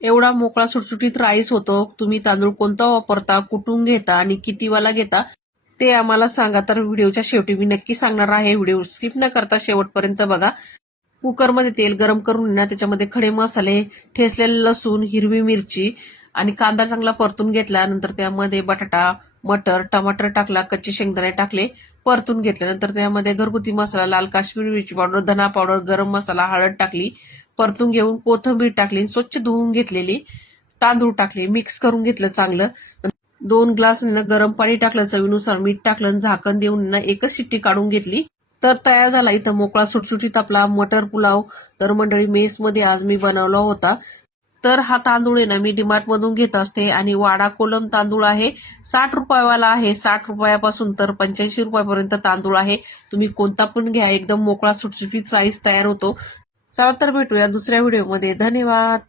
एवढा मोकळा सुटसुटीत राईस होतो. तुम्ही तांदूळ कोणता वापरता, कुठून घेता आणि किती वाला घेता ते आम्हाला सांगा. तर व्हिडिओच्या शेवटी मी नक्की सांगणार आहे. व्हिडिओ स्किप न करता शेवटपर्यंत बघा. कुकरमध्ये तेल गरम करून ना त्याच्यामध्ये खडे मसाले, ठेचलेले लसूण, हिरवी मिरची आणि कांदा चांगला परतून घेतला. नंतर त्यामध्ये बटाटा, मटर, टमाटर टाकला, कच्चे शेंगदाणे टाकले, परतून घेतल्यानंतर त्यामध्ये घरगुती मसाला, लाल काश्मीरी मिरची पावडर, धना पावडर, गरम मसाला, हळद टाकली, परतून घेऊन कोथिंबीर टाकली, स्वच्छ धुवून घेतलेली तांदूळ टाकले, मिक्स करून घेतलं चांगलं. 2 ग्लास गरम पाणी टाकलं, चवीनुसार मीठ टाकलं, झाकण देऊन एकच शिट्टी काढून घेतली. तर तयार झाला इथं मोकळा सुटसुटीत आपला मटर पुलाव. तर मंडळी मेसमध्ये आज मी बनवला होता. तर हा तांदूळ आहे ना मी डीमार्ट मधून घेत असते आणि वाडा कोलम तांदूळ आहे. 60 रुपयावाला आहे. 60 रुपयापासून तर 85 रुपयापर्यंत तांदूळ आहे. तुम्ही कोणता पण घ्या, एकदम मोकळा सुटसुटीत राईस तयार होतो. चला तर भेटूया दुसऱ्या व्हिडिओमध्ये. धन्यवाद.